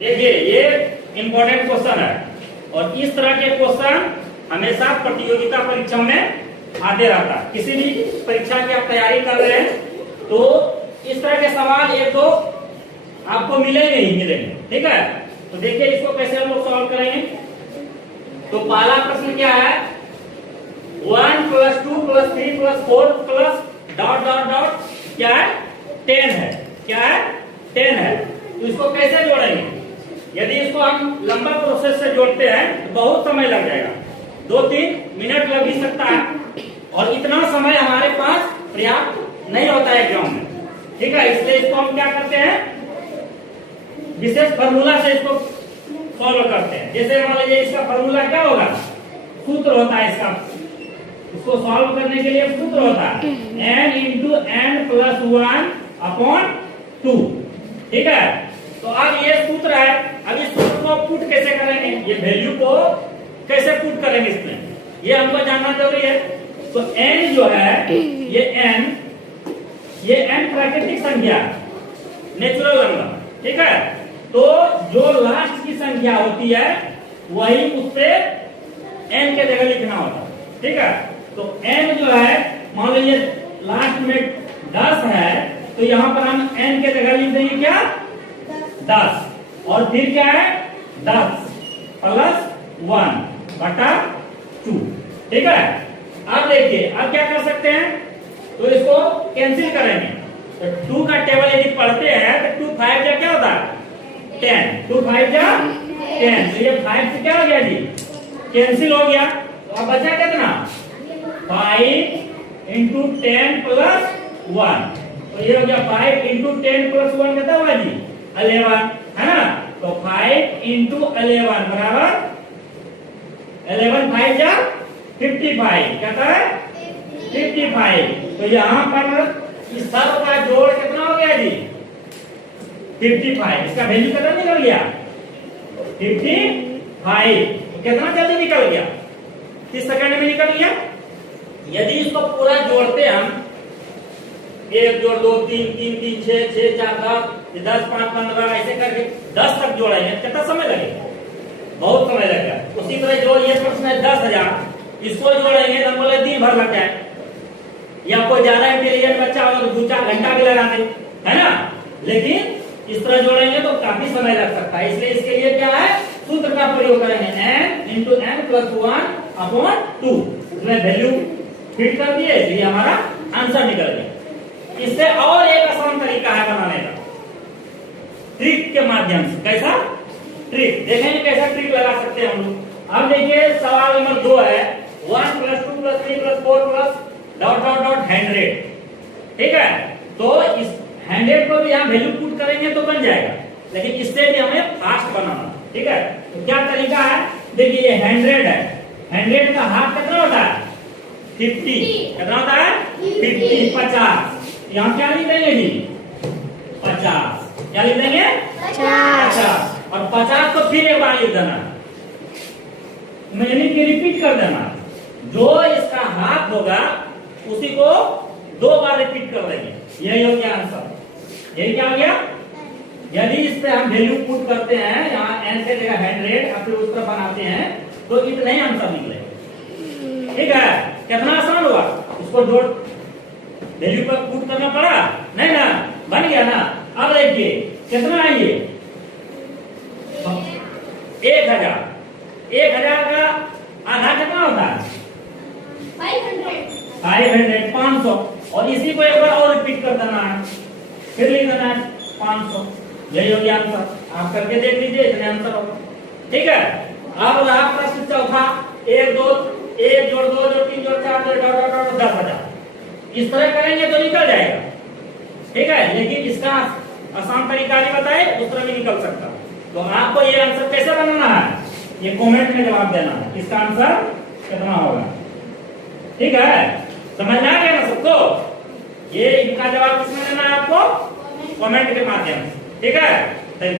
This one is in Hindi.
देखिए ये इंपॉर्टेंट क्वेश्चन है और इस तरह के क्वेश्चन हमेशा प्रतियोगिता परीक्षाओं में आते रहता है। किसी भी परीक्षा की आप तैयारी कर रहे हैं तो इस तरह के सवाल एक तो आपको मिलेंगे ही मिलेंगे। ठीक है, तो देखिए इसको कैसे हम लोग सॉल्व करेंगे। तो पहला प्रश्न क्या है, 1 + 2 + 3 + 4 प्लस डॉट डॉट डॉट क्या है 10 है। क्या है 10 है। तो इसको कैसे जोड़ेंगे। यदि इसको हम लंबा प्रोसेस से जोड़ते हैं तो बहुत समय लग जाएगा, 2-3 मिनट लग भी सकता है और इतना समय हमारे पास पर्याप्त नहीं होता है एग्जाम में। ठीक है, इसलिए इसको हम क्या करते हैं, विशेष फार्मूला से इसको सॉल्व करते हैं। जैसे मान लीजिए इसका फार्मूला क्या होगा, सूत्र होता है इसका, इसको सॉल्व करने के लिए सूत्र होता है n × n + 1/2। ठीक है, तो अब ये सूत्र है। अब इस सूत्र को पुट कैसे करेंगे, ये वैल्यू को कैसे पुट करेंगे इसमें, ये हमको जानना जरूरी है। तो n जो है ये n प्राकृतिक संख्या, नेचुरल नंबर। ठीक है, तो जो लास्ट की संख्या होती है वही उससे n के जगह लिखना होता है। ठीक है, तो n जो है मान लीजिए लास्ट में 10 है तो यहां पर हम n के जगह लिख देंगे क्या 10 और फिर क्या है 10 + 1/2। ठीक है, अब देखिए अब क्या कर सकते हैं, तो इसको कैंसिल करेंगे। तो 2 का टेबल यदि पढ़ते हैं तो 2 5 जा क्या होता है 10, 2 5 जा 10। तो ये 5 से क्या हो गया जी कैंसिल हो गया। तो अब बचा कितना 5 × 10 + 1। तो ये हो गया 5 × 10 + 1 कितना हुआ जी 11, है ना। तो 5 × 11 बराबर 11 5 जा 55, कहता है 55। तो यहाँ पर इस सब का जोड़ कितना हो गया जी 55। इसका वैल्यू कितना निकल गया 55। कितना जल्दी निकल गया 30 सेकंड में निकल गया। यदि इसको पूरा जोड़ते हम 1 जोड़ 2 3 3 3 6 6 4 10 5 15 ऐसे करके 10 तक जोड़ेंगे कितना समय लगेगा, बहुत समय लगेगा। उसी तरह जो ये प्रश्न है 10,000, इसको जोड़ेंगे तो बोले दिन भर लग जाए, या कोई ज्यादा इंटेलिजेंट बच्चा होगा तो 2-4 घंटा भी लगा दे, है ना। लेकिन इस तरह जोड़ेंगे तो काफी समय लग सकता है। इसलिए इसके लिए क्या है सूत्र का प्रयोग करेंगे n × n + 1/2। इसमें वैल्यू फिट कर दिए, इसलिए हमारा आंसर निकल गया। इससे और एक आसान तरीका है बनाने का, ट्रिक के माध्यम से। कैसा ट्रिक देखेंगे, कैसा ट्रिक लगा सकते हैं हम लोग। अब देखिए सवाल नंबर 2 है 1 + 2 + 3 + 4 + डॉट डॉट डॉट 100। ठीक है, तो इस 100 को भी यहाँ वैल्यू पुट करेंगे तो बन जाएगा, लेकिन इससे भी हमें फास्ट बनाना। ठीक है, तो क्या तरीका है, देखिए ये 100 है, 100 का हाफ कितना होता है 50। कितना होता है 50 50। यहाँ क्या लिख देंगे जी 50, क्या लिख देंगे 50 और 50 को फिर एक बार लिख देना, यानी कि रिपीट कर देना। जो इसका हाफ होगा उसी को 2 बार रिपीट कर देंगे, यही हो गया आंसर। यही क्या हो गया। यदि इस पे हम वैल्यू पुट करते हैं, यहाँ n से जगह 100 और फिर उस तरफ बनाते हैं तो इतने ही आंसर निकलेगा। ठीक है, कितना आसान हुआ, उसको जोड़ वैल्यू पर पुट करना पड़ा नहीं ना, बन गया ना। अब देखिए कितना है ये 1000 का आधा कितना होता है 500 500 और इसी को एक बार और रिपीट कर देना है, फिर लिख देना है 500। यही हो गया आंसर। आप करके देख लीजिए, इतने आंसर होगा। ठीक है, अब रहा प्रश्न चौथा 1 जोड़ 2 जोड़ 3 जोड़ 4 जोड़ 10,000। इस तरह करेंगे तो निकल जाएगा। ठीक है, लेकिन इसका आसान तरीका भी बताए, उस तरह भी निकल सकता। तो आपको ये आंसर कैसे बनाना है, ये कमेंट में जवाब देना है, इसका आंसर कितना होगा। ठीक है, समझ आ गया ना सबको। ये इनका जवाब किसमें देना है आपको, कमेंट के माध्यम से। ठीक है।